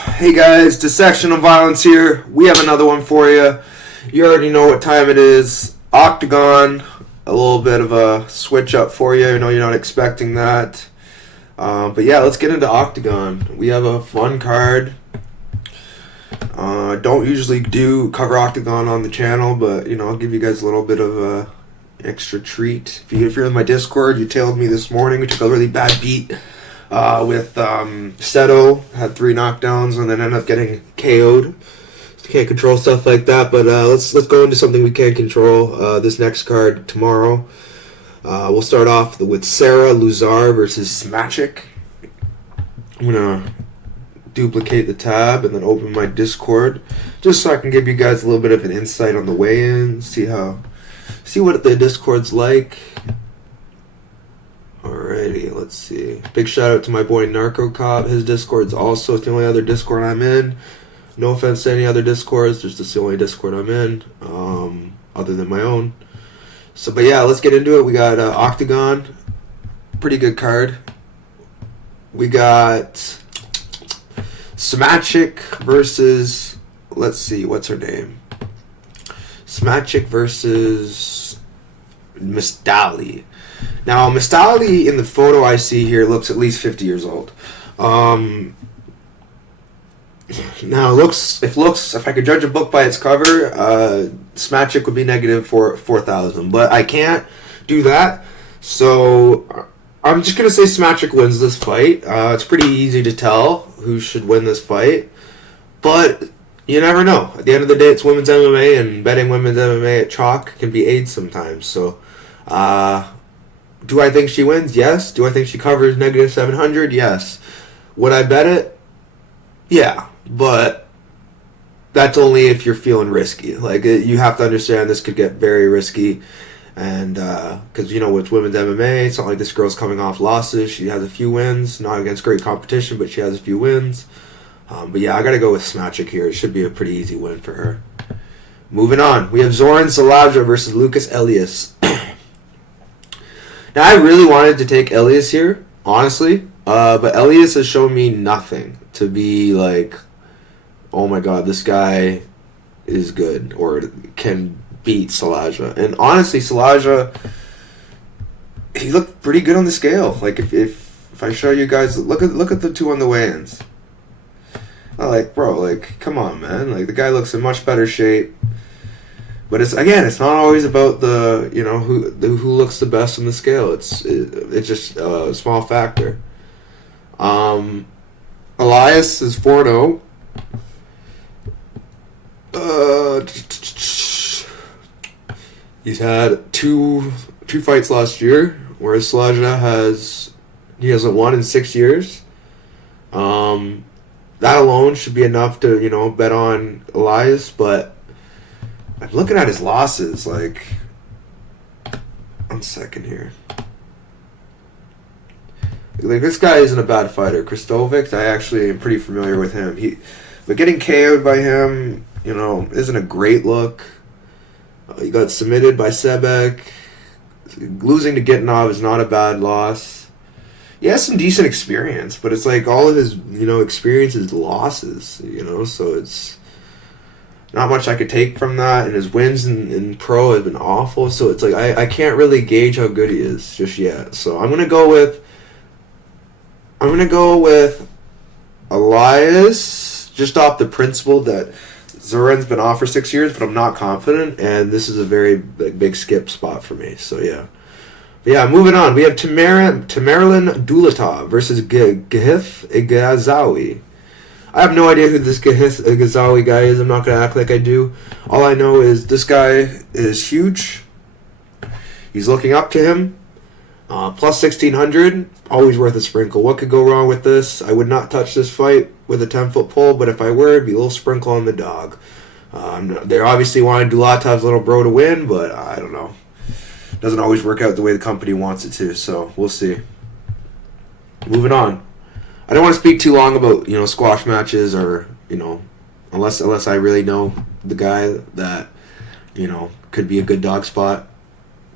Hey guys, Dissection of Violence here. We have another one for you. You already know what time it is. Octagon, a little bit of a switch up for you. I know you're not expecting that. But yeah, let's get into Octagon. We have a fun card. Don't usually do cover Octagon on the channel, but I'll give you guys a little bit of a extra treat. If you're in my Discord, you tailed me this morning. We took a really bad beat. With Seto, had 3 knockdowns and then ended up getting KO'd. Can't control stuff like that, but let's go into something we can control. This next card tomorrow. We'll start off with Sarah Luzar versus Smachic. I'm gonna duplicate the tab and then open my Discord just so I can give you guys a little bit of an insight on the weigh-in, see what the Discord's like. Alrighty, let's see. Big shout out to my boy Narco Cop. His Discord's also the only other Discord I'm in. No offense to any other Discords, just it's the only Discord I'm in, other than my own. So, but yeah, let's get into it. We got Octagon, pretty good card. We got Smachic versus, let's see, what's her name? Smachic versus Miss Dali. Now, Mistali in the photo I see here looks at least 50 years old. Now, if I could judge a book by its cover, Smachic would be negative 4,000. But I can't do that, so I'm just going to say Smachic wins this fight. It's pretty easy to tell who should win this fight, but you never know. At the end of the day, it's women's MMA, and betting women's MMA at chalk can be AIDS sometimes, so... do I think she wins? Yes. Do I think she covers negative 700? Yes. Would I bet it? Yeah. But that's only if you're feeling risky. Like, you have to understand this could get very risky. And, because, with women's MMA, it's not like this girl's coming off losses. She has a few wins. Not against great competition, but she has a few wins. But yeah, I got to go with Smachic here. It should be a pretty easy win for her. Moving on. We have Zoran Salaja versus Lucas Elias. Now, I really wanted to take Elias here, honestly, but Elias has shown me nothing to be like, oh my god, this guy is good, or can beat Salaja. And honestly, Salaja, he looked pretty good on the scale. Like, if I show you guys, look at the two on the weigh-ins. I'm like, bro, like, come on, man. Like, the guy looks in much better shape. But it's not always about the who looks the best on the scale. It's just a small factor. Elias is 4-0. He's had two fights last year, whereas Salaja hasn't won in 6 years. That alone should be enough to bet on Elias, but. I'm looking at his losses, like, 1 second here. Like, this guy isn't a bad fighter. Kristovic, I actually am pretty familiar with him. But getting KO'd by him, isn't a great look. He got submitted by Sebek. Losing to Gitanov is not a bad loss. He has some decent experience, but it's like all of his, experience is losses, so it's... not much I could take from that, and his wins in pro have been awful, so it's like I can't really gauge how good he is just yet. So I'm gonna go with Elias, just off the principle that Zoran's been off for 6 years, but I'm not confident, and this is a very big skip spot for me. So yeah. But yeah, moving on. We have Tamerlan Dulatov versus Gahith Igazawi. I have no idea who this Gazawi guy is. I'm not going to act like I do. All I know is this guy is huge. He's looking up to him. Plus 1,600. Always worth a sprinkle. What could go wrong with this? I would not touch this fight with a 10-foot pole, but if I were, it'd be a little sprinkle on the dog. They obviously wanted Dulatov's little bro to win, but I don't know. Doesn't always work out the way the company wants it to, so we'll see. Moving on. I don't want to speak too long about squash matches or unless I really know the guy that could be a good dog spot.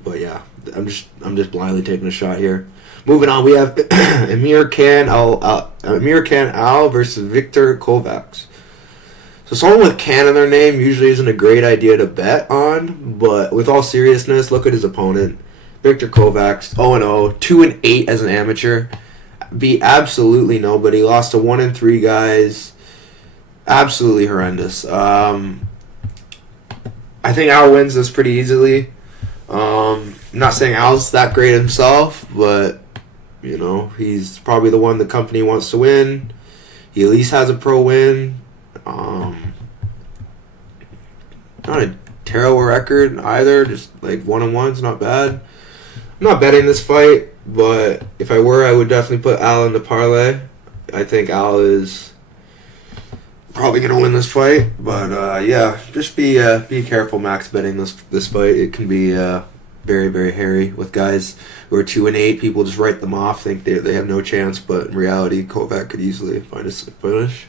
But yeah, I'm just blindly taking a shot here. Moving on, we have Amir Khan Al versus Victor Kovacs. So someone with Khan in their name usually isn't a great idea to bet on, but with all seriousness, look at his opponent, Victor Kovacs, 0-0, 2-8 as an amateur, beat absolutely nobody, lost to 1-3 guys, absolutely horrendous. I think Al wins this pretty easily. I'm not saying Al's that great himself, but you know, he's probably the one the company wants to win. He at least has a pro win. Not a terrible record either. Just like 1-1's not bad. I'm not betting this fight, but if I were, I would definitely put Al in the parlay. I think Al is probably gonna win this fight, but yeah, just be careful, Max, betting this fight. It can be very, very hairy with guys who are 2-8. People just write them off, think they have no chance, but in reality, Kovac could easily find a finish.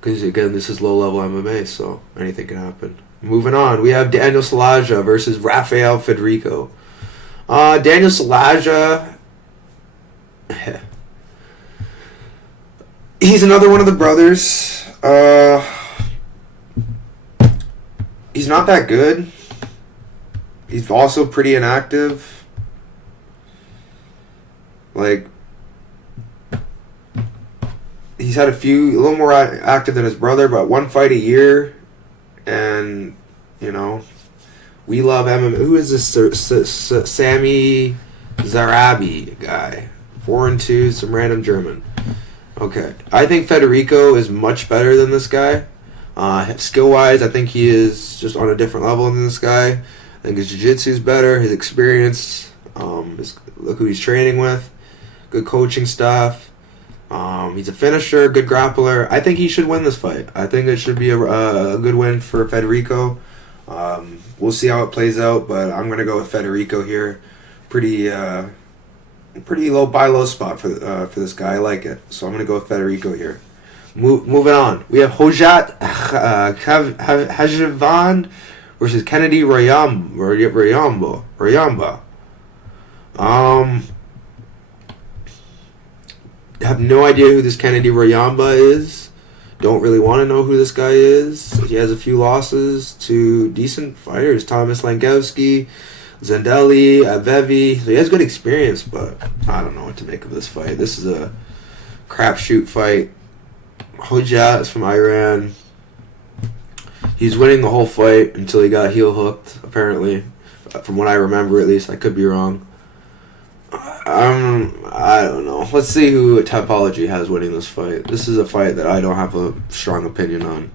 Because again, this is low level MMA, so anything can happen. Moving on, we have Daniel Salaja versus Rafael Federico. Daniel Salaja, he's another one of the brothers. He's not that good. He's also pretty inactive. Like, he's had a little more active than his brother, but one fight a year. And, you know, we love MMA. Who is this Sami Zarabi guy? 4-2, some random German. Okay. I think Federico is much better than this guy. Skill-wise, I think he is just on a different level than this guy. I think his jiu-jitsu is better, his experience, look who he's training with, good coaching staff. He's a finisher, good grappler. I think he should win this fight. I think it should be a good win for Federico. We'll see how it plays out, but I'm gonna go with Federico here. Pretty low buy low spot for this guy. I like it, so I'm gonna go with Federico here. Moving on, we have Hojat Hajivan versus Kennedy Royamba. Have no idea who this Kennedy Royamba is. Don't really want to know who this guy is. He has a few losses to decent fighters. Thomas Langowski, Zandelli, Avevi. So he has good experience, but I don't know what to make of this fight. This is a crapshoot fight. Hojat is from Iran. He's winning the whole fight until he got heel hooked, apparently. From what I remember, at least. I could be wrong. I don't know. Let's see who Tapology has winning this fight. This is a fight that I don't have a strong opinion on.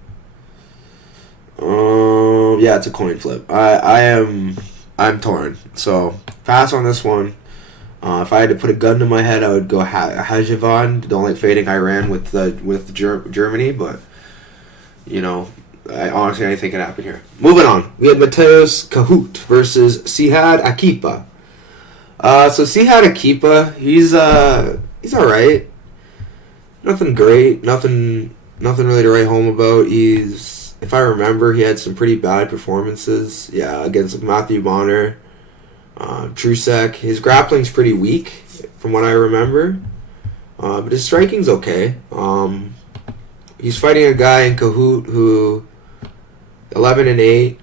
Yeah, it's a coin flip. I'm torn. So pass on this one. If I had to put a gun to my head, I would go Hajivan. Don't like fading Iran with Germany, but you know, honestly, anything can happen here. Moving on, we have Mateus Kahut versus Sihad Akipa. So Sihad Akipa, he's all right. Nothing great. Nothing really to write home about. If I remember, he had some pretty bad performances. Yeah, against Matthew Bonner, Trusek. His grappling's pretty weak, from what I remember. But his striking's okay. He's fighting a guy in Kahut who 11-8.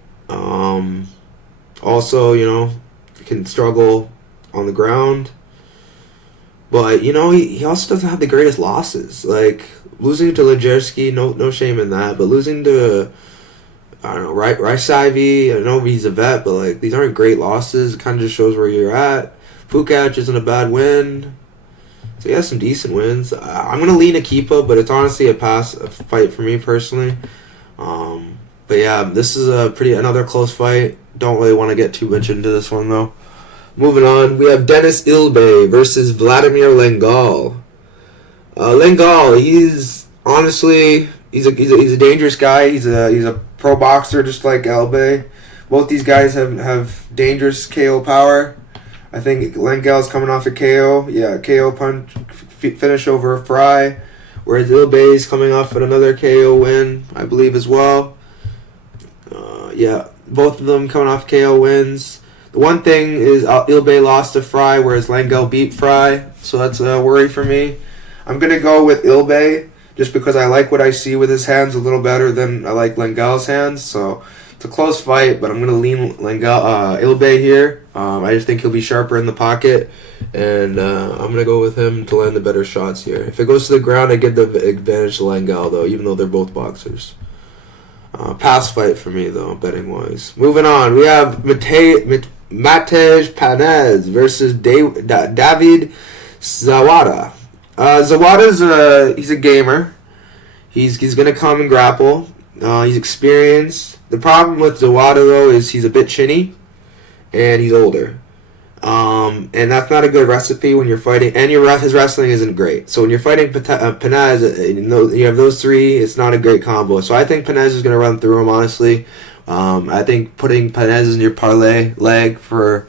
Also, you know, can struggle on the ground, but you know, he also doesn't have the greatest losses. Like losing to Lejersky, no shame in that, but losing to I don't know, Rysavy, I know he's a vet, but like these aren't great losses. It kind of just shows where you're at. Pukac isn't a bad win, so he has some decent wins. I'm gonna lean Akipa, but it's honestly a fight for me personally. But yeah, this is another close fight. Don't really want to get too much into this one though. Moving on, we have Dennis Ilbay versus Vladimir Lengal. Lengal, he's honestly he's a dangerous guy. He's a pro boxer just like Ilbay. Both these guys have dangerous KO power. I think Lengal's coming off a KO. Yeah, KO punch finish over a Fry, whereas Ilbay's coming off another KO win, I believe as well. Yeah, both of them coming off KO wins. The one thing is Ilbay lost to Fry, whereas Lengal beat Fry. so that's a worry for me. I'm going to go with Ilbay, just because I like what I see with his hands a little better than I like Lengel's hands. So it's a close fight, but I'm going to lean Ilbay here. I just think he'll be sharper in the pocket, and I'm going to go with him to land the better shots here. If it goes to the ground, I give the advantage to Lengel, though, even though they're both boxers. Pass fight for me, though, betting-wise. Moving on, we have Matej Panez versus David Zawada. Zawada's he's a gamer. He's gonna come and grapple. He's experienced. The problem with Zawada, though, is he's a bit chinny, and he's older. And that's not a good recipe when you're fighting. And his wrestling isn't great. So when you're fighting Panez, you have those three. It's not a great combo. So I think Panez is gonna run through him. Honestly, I think putting Panez in your parlay leg for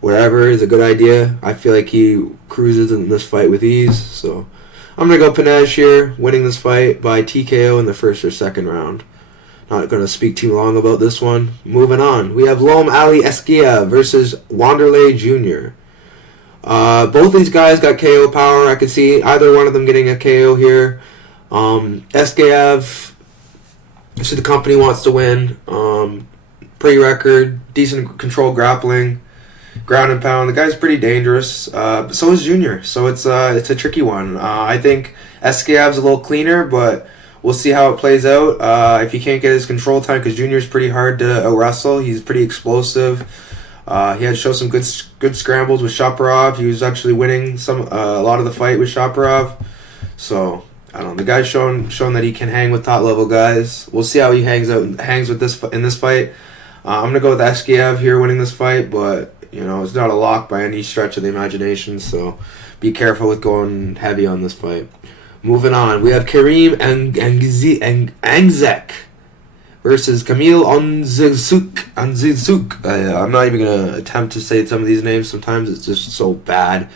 whatever is a good idea. I feel like he cruises in this fight with ease. So I'm going to go Panez here, winning this fight by TKO in the first or second round. Not going to speak too long about this one. Moving on. We have Lom Ali Esquia versus Wanderlei Jr. Both these guys got KO power. I could see either one of them getting a KO here. Esquiev, so the company wants to win. Pre-record, decent control grappling. Ground and pound. The guy's pretty dangerous. But so is Junior. So it's a tricky one. I think Esquiav's a little cleaner, but we'll see how it plays out. If he can't get his control time, because Junior's pretty hard to wrestle. He's pretty explosive. He had to show some good scrambles with Shaparov. He was actually winning a lot of the fight with Shaparov. So I don't know. The guy's shown that he can hang with top level guys. We'll see how he hangs with this in this fight. I'm gonna go with Esquiev here winning this fight, but it's not a lock by any stretch of the imagination, so be careful with going heavy on this fight. Moving on, we have Karim Angzek versus Kamil Onzizuk. I'm not even going to attempt to say some of these names. Sometimes it's just so bad.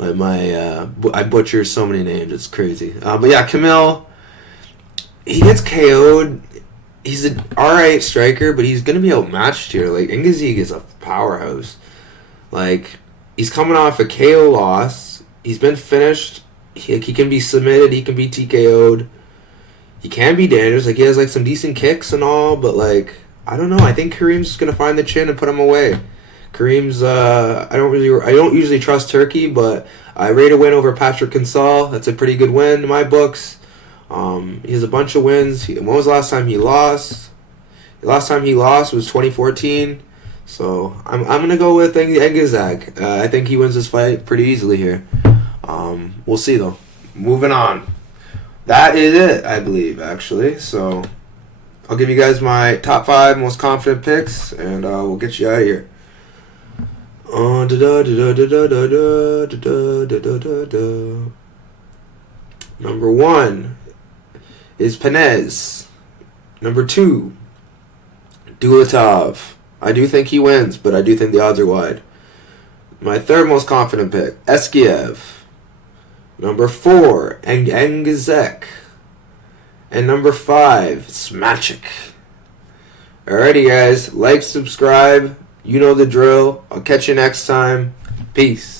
I butcher so many names, it's crazy. But yeah, Kamil, he gets KO'd. He's an alright striker, but he's going to be outmatched here. Like, Angzek is a powerhouse. Like, he's coming off a KO loss. He's been finished. He can be submitted. He can be TKO'd. He can be dangerous. Like, he has, some decent kicks and all, but, I don't know. I think Kareem's just going to find the chin and put him away. Kareem's, I don't usually trust Turkey, but I rate a win over Patrick Consol. That's a pretty good win in my books. He has a bunch of wins. When was the last time he lost? The last time he lost was 2014. So I'm gonna go with Engizag. I think he wins this fight pretty easily here. We'll see though. Moving on. That is it, I believe, actually. So I'll give you guys my top 5 most confident picks, and we'll get you out of here. Number 1 is Panez. Number 2, Dulatov. I do think he wins, but I do think the odds are wide. My 3rd most confident pick, Esquiev. Number 4, Engizek. And number 5, Smachik. Alrighty, guys. Like, subscribe. You know the drill. I'll catch you next time. Peace.